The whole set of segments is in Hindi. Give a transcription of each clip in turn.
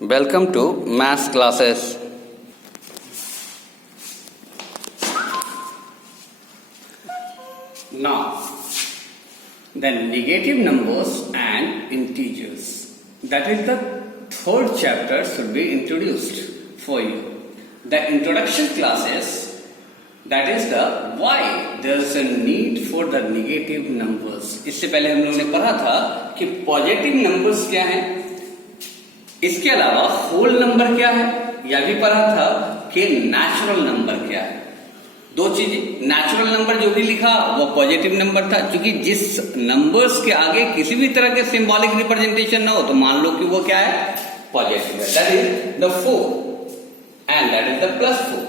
Welcome to maths classes. Now, the negative numbers and integers. That is the third chapter should be introduced for you. The introduction classes, that is the why there is a need for the negative numbers. इससे पहले हम लोगों ने पढ़ा था कि पॉजिटिव नंबर्स क्या हैं, इसके अलावा होल नंबर क्या है, यह भी पढ़ा था कि नेचुरल नंबर क्या है. दो चीजें, नेचुरल नंबर जो भी लिखा वो पॉजिटिव नंबर था, क्योंकि जिस नंबर्स के आगे किसी भी तरह के सिंबॉलिक रिप्रेजेंटेशन ना हो तो मान लो कि वो क्या है, पॉजिटिव है. That is the 4 and that is the +4.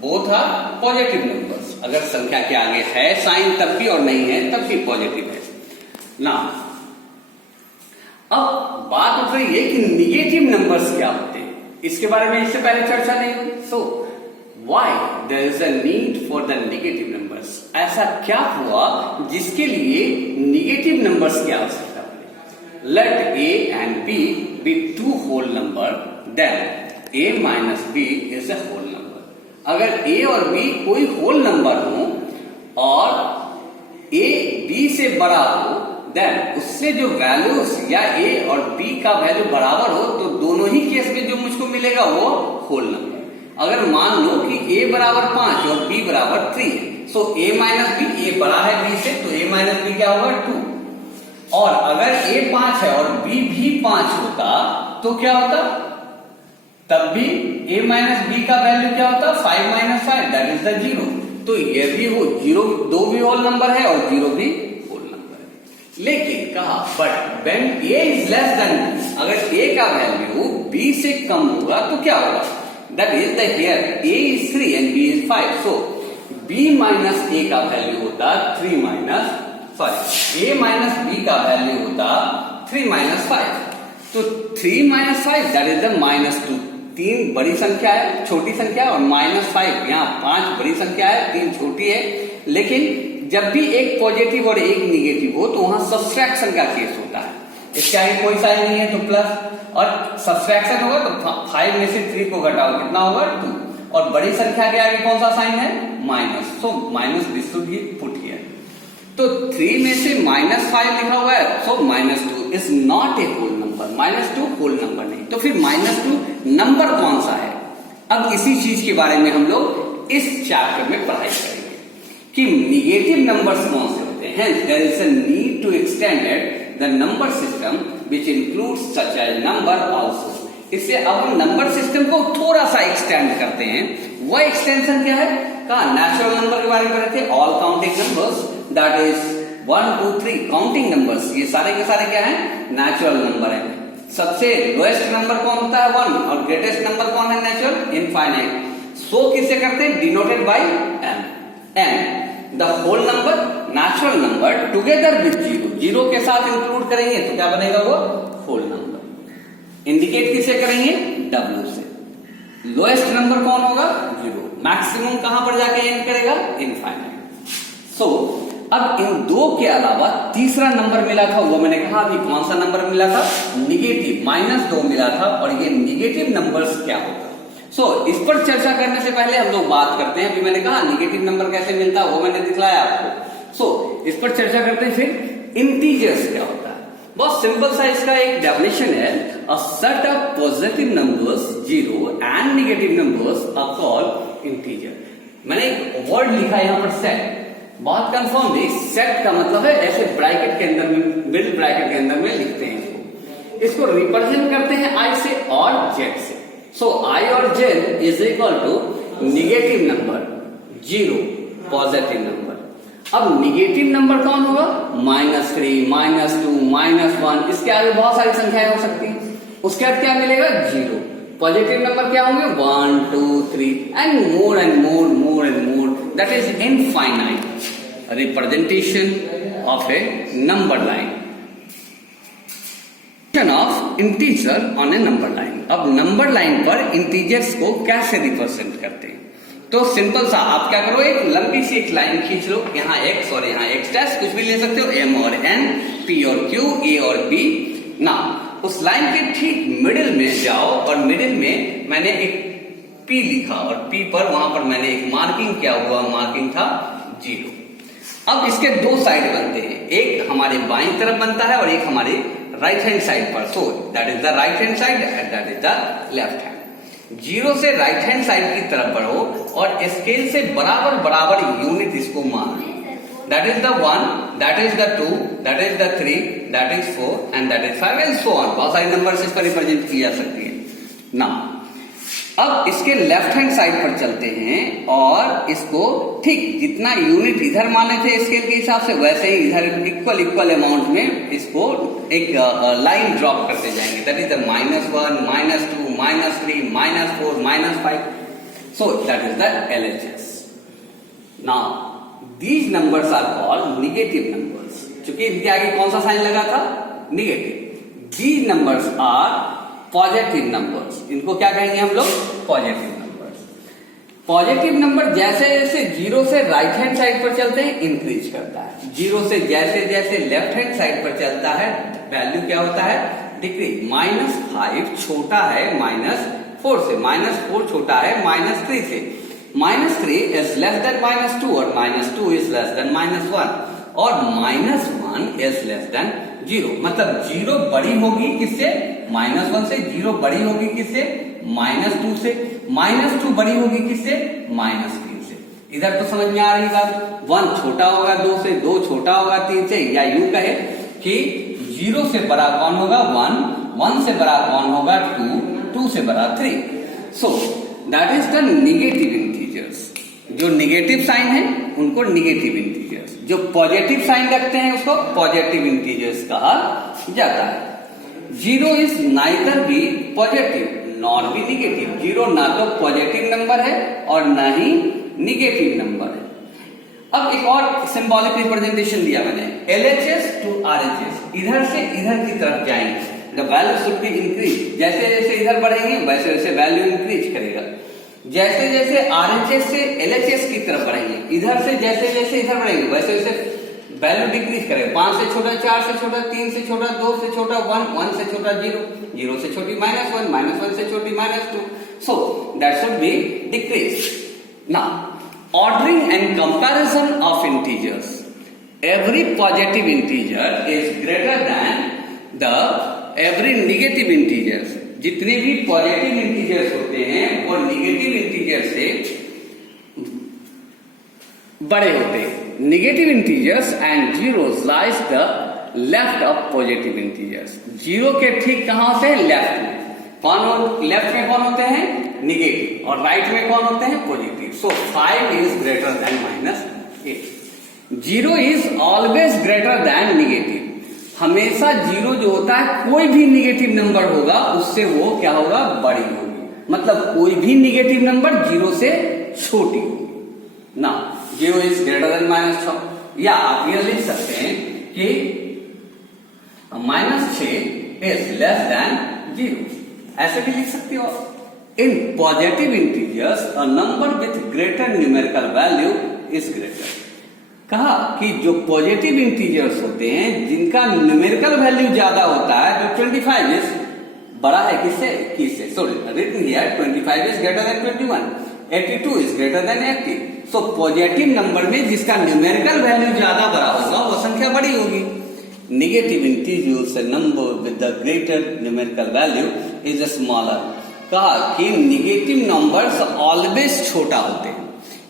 Both are positive numbers. अगर संख्या के आगे है साइन तब भी और नहीं है तब भी पॉजिटिव है ना. अब बात उठ रही है कि निगेटिव नंबर्स क्या होते हैं, इसके बारे में इससे पहले चर्चा नहीं हुई. So why there is a need for the negative numbers. ऐसा क्या हुआ जिसके लिए निगेटिव नंबर्स की आवश्यकता पड़ी. Let a and b be two whole number, then a minus b is a whole number. अगर ए और बी कोई होल नंबर हो और ए बी से बड़ा हो, देन उससे जो वैल्यूज या ए और बी का वैल्यू बराबर हो तो दोनों ही केस में जो मुझको मिलेगा वो होल नंबर. अगर मान लो कि a बराबर 5 और b बराबर 3 है, सो a माइनस बी, a बड़ा है b से तो a माइनस बी क्या होगा 2. और अगर a 5 है और b भी 5 होता तो क्या होता, तब भी a माइनस बी का वैल्यू क्या होता, 5 माइनस 5 दैट इज द 0. तो ये भी हो 0, 2 भी होल नंबर है और 0 भी होल नंबर है. लेकिन कहा but when a is less than, अगर a का वैल्यू b से कम होगा तो क्या होगा, that is the here a is 3 and b is 5, so b minus a का वैल्यू होता 3 minus 5, a minus b का वैल्यू होता 3 minus 5. तो 3 minus 5 that is the -2. 3 बड़ी संख्या है, छोटी संख्या है, और -5 यहाँ 5 बड़ी संख्या है, 3 छोटी है. लेकिन जब भी एक पॉजिटिव और एक निगेटिव हो तो वहां सब्सट्रैक्शन का केस होता है. इसके आगे कोई साइन नहीं है तो प्लस, और सब्सट्रैक्शन होगा तो 5 में से 3 को घटाओ कितना होगा 2, और बड़ी संख्या के आगे कौन सा साइन है, minus. So minus this should be put here. तो 3 में से -5 लिखा हुआ है, so -2 is not a whole number. -2 whole number नहीं. तो फिर -2 नंबर कौन सा है. अब इसी चीज के बारे में हम लोग इस चैप्टर में पढ़ाई करेंगे कि निगेटिव नंबर्स कौन से होते हैं. Hence, there is a need to extend the number system which includes such a number also. इससे अब हम नंबर सिस्टम को थोड़ा सा एक्सटेंड करते हैं. वह एक्सटेंशन क्या है, कहा नेचुरल नंबर के बारे में पढ़े थे. All counting numbers, that is 1 2 3 counting numbers, ये सारे के सारे क्या है, नेचुरल नंबर है. सबसे लोएस्ट नंबर कौन होता है 1, और ग्रेटेस्ट नंबर कौन है, नेचुरल, इनफाइनाइट. सो किससे करते हैं, denoted by m. And the whole number, natural number together with 0 के साथ इंक्लूड करेंगे तो क्या बनेगा, वो होल नंबर. इंडिकेट किससे करेंगे, w से. लोएस्ट नंबर कौन होगा, 0. मैक्सिमम कहां पर जाके एंड करेगा, इनफाइनाइट. सो अब इन दो के अलावा तीसरा नंबर मिला था, वो मैंने कहा अभी कौन सा नंबर मिला था, निगेटिव, -2 मिला था. और ये निगेटिव नंबर्स क्या होता है. सो इस पर चर्चा करने से पहले हम लोग बात करते हैं. अभी मैंने कहा निगेटिव नंबर कैसे मिलता है वो मैंने दिखलाया आपको. सो इस पर चर्चा करते हैं. फिर इंटीजर्स क्या होता है. बहुत सिंपल सा इसका एक डेफिनेशन है, a set of positive numbers 0 and negative numbers are called integer. मैंने एक वर्ड लिखा यहाँ पर सेट. बहुत कंफर्म है, सेट का मतलब है ऐसे ब्रैकेट के अंदर में, मिडिल ब्रैकेट के अंदर में लिखते हैं इसको रिप्रेजेंट करते हैं I से और Z से. सो I और Z is equal to negative number 0, positive number. अब निगेटिव नंबर कौन होगा, -3 -2 -1, इसके आगे बहुत सारी संख्याएं हो सकती हैं. उसके बाद क्या मिलेगा, 0. पॉजिटिव नंबर क्या होंगे, 1 2 3 and more and more more and more. That is infinite representation of A number line of integer on A number line. अब नंबर लाइन पर इंटीजर्स को कैसे रिप्रेजेंट करते हैं, तो सिंपल सा आप क्या करो, एक लंबी सी एक लाइन खींच लो. यहाँ x और यहाँ x डैश, कुछ भी ले सकते हो, m और n, p और q, a और b. ना उस लाइन के ठीक मिडिल में जाओ और मिडिल में मैंने एक P लिखा और P पर वहां पर मैंने एक मार्किंग क्या हुआ, मार्किंग था 0। अब इसके दो साइड बनते हैं, एक हमारे बाईं तरफ बनता है और एक हमारे राइट हैंड साइड पर। सो that is the right hand side and that is the left hand. 0 से राइट हैंड साइड की तरफ बढ़ो और स्केल से बराबर बराबर यूनिट इसको मान लो। That is the 1, that is the 2, that is the 3, that is 4 and that is 5 and so on. बहुत सारे नंबर से इसको रिप्रेजेंट की जा सकती है ना। अब इसके लेफ्ट हैंड साइड पर चलते हैं और इसको ठीक जितना यूनिट इधर माने थे स्केल के हिसाब से, वैसे ही इधर इक्वल अमाउंट में इसको एक लाइन ड्रॉप करते जाएंगे। That is the -1, -2, -3, -4, -5। So that is the LHS। Now these numbers are called negative numbers. चूंकि इनके आगे कौन सा साइन लगा था, negative. These numbers are positive numbers. इनको क्या कहेंगे हम लोग, पॉजिटिव नंबर्स। पॉजिटिव नंबर जैसे जैसे 0 से राइट हैंड साइड पर चलते हैं इंक्रीज करता है, 0 से जैसे जैसे लेफ्ट हैंड साइड पर चलता है वैल्यू क्या होता है, डिक्रीज। -5 छोटा है -4 से, -4 छोटा है -3 से, -3 इज लेस देन -2 और -2 इज लेस देन -1 और -1 इज लेस देन 0। मतलब 0 बड़ी होगी किससे, -1 से। 0 बड़ी होगी किससे, -2 से। -2 बड़ी होगी किससे, -3 से। इधर तो समझ में आ रही बात। 1 छोटा होगा 2 से, 2 छोटा होगा 3 से, या यूं कहे कि 0 से बड़ा कौन होगा 1, 1 से बड़ा कौन होगा 2, 2 से बड़ा 3। सो that is the negative integers. जो निगेटिव साइन है उनको निगेटिव इंटीजर्स, जो पॉजिटिव साइन रखते हैं उसको पॉजिटिव इंटीजर्स कहा जाता है। 0 is neither be positive nor be negative. 0 ना तो पॉजिटिव नंबर है और ना ही निगेटिव नंबर है। अब एक और सिंबॉलिक रिप्रेजेंटेशन दिया मैंने, LHS टू RHS। इधर से इधर की तरफ जाएंगे, the value should be increase. जैसे जैसे इधर बढ़ेंगे वैसे वैसे वैल्यू इंक्रीज करेगा। जैसे जैसे RHS से LHS की तरफ बढ़ेंगे, इधर से जैसे जैसे इधर बढ़ेंगे वैसे वैसे वैल्यू डिक्रीज करेगा। 5 से छोटा 4 से छोटा 3 से छोटा 2 से छोटा 1, 1 से छोटा 0, 0 से छोटी -1, -1 से छोटी -2। So that should be decrease. Now ordering and comparison of integers. Every positive integer is greater then the every negative integers. जितने भी पॉजिटिव इंटीजर्स होते हैं वो निगेटिव इंटीजर से बड़े होते हैं। Negative integers and zeros lies the left of positive integers. 0 के ठीक कहां होते हैं, लेफ्ट में। लेफ्ट में कौन होते हैं, निगेटिव, और राइट में कौन होते हैं, positive. So 5 is greater then -8। 0 is always greater than negative. हमेशा 0 जो होता है, कोई भी निगेटिव नंबर होगा उससे वो क्या होगा, बड़ी होगी। मतलब कोई भी निगेटिव नंबर 0 से छोटी होगी ना। 0 इज ग्रेटर देन -6, या आप ये लिख सकते हैं कि -6 इज लेस देन 0, ऐसे भी लिख सकते हो। In positive integers a number with greater numerical value is greater. कहा कि जो पॉजिटिव इंटीजर्स होते हैं जिनका न्यूमेरिकल वैल्यू ज्यादा होता है, तो 25 इज बड़ा है किससे, 21 से। So written here 25 is greater than 21, 82 is greater than 80। So positive number में जिसका न्यूमेरिकल वैल्यू ज्यादा बड़ा होगा वो संख्या बड़ी होगी। Negative integers a number with the greater numerical value is smaller. कहा कि निगेटिव नंबर्स ऑलवेज छोटा होते हैं।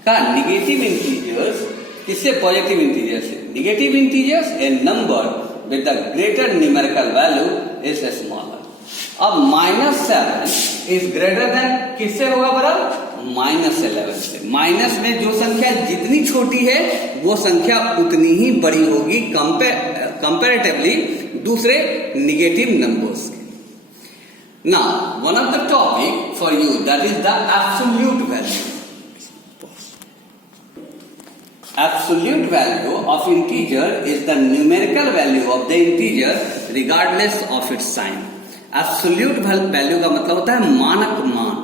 कहा निगेटिव इंटीजर्स किससे, पॉजिटिव इंटीजर से। Negative integers A number with the greater numerical value is smaller. अब -7 इज ग्रेटर देन किससे होगा बड़ा, -11 से। माइनस में जो संख्या जितनी छोटी है वो संख्या उतनी ही बड़ी होगी कंपैरेटिवली दूसरे निगेटिव नंबर्स के। Now one of the topic for you that is the absolute value. Absolute value of integer is the numerical value of the integer regardless of its sign. Absolute value का मतलब होता है मानक मान,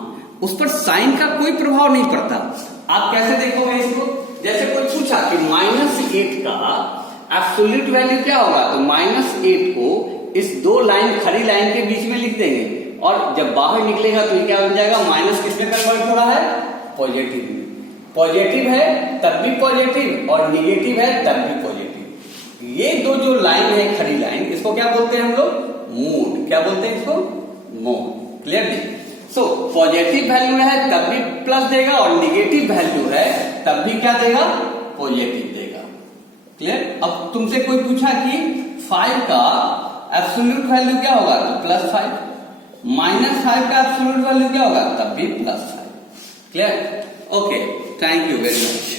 उस पर साइन का कोई प्रभाव नहीं पड़ता। आप कैसे देखोगे इसको, जैसे कोई पूछा कि -8 का एब्सोल्यूट वैल्यू क्या होगा, तो -8 को इस दो लाइन खड़ी लाइन के बीच में लिख देंगे और जब बाहर निकलेगा तो ये क्या बन जाएगा, माइनस किसमें कन्वर्ट हो रहा है, पॉजिटिव में। पॉजिटिव है तब भी पॉजिटिव और निगेटिव है तब भी पॉजिटिव। ये दो जो लाइन है खड़ी लाइन, इसको क्या बोलते हैं हम लोग, मोड। क्या बोलते हैं इसको, मोड। क्लियर जी। सो पॉजिटिव वैल्यू है तब भी प्लस देगा और निगेटिव वैल्यू है तब भी क्या देगा, पॉजिटिव देगा। क्लियर। अब तुमसे कोई पूछा कि 5 का एब्सोल्यूट वैल्यू क्या होगा, तो +5, -5 का एब्सोल्यूट वैल्यू क्या होगा, तब भी +5। Clear. Okay, thank you very much.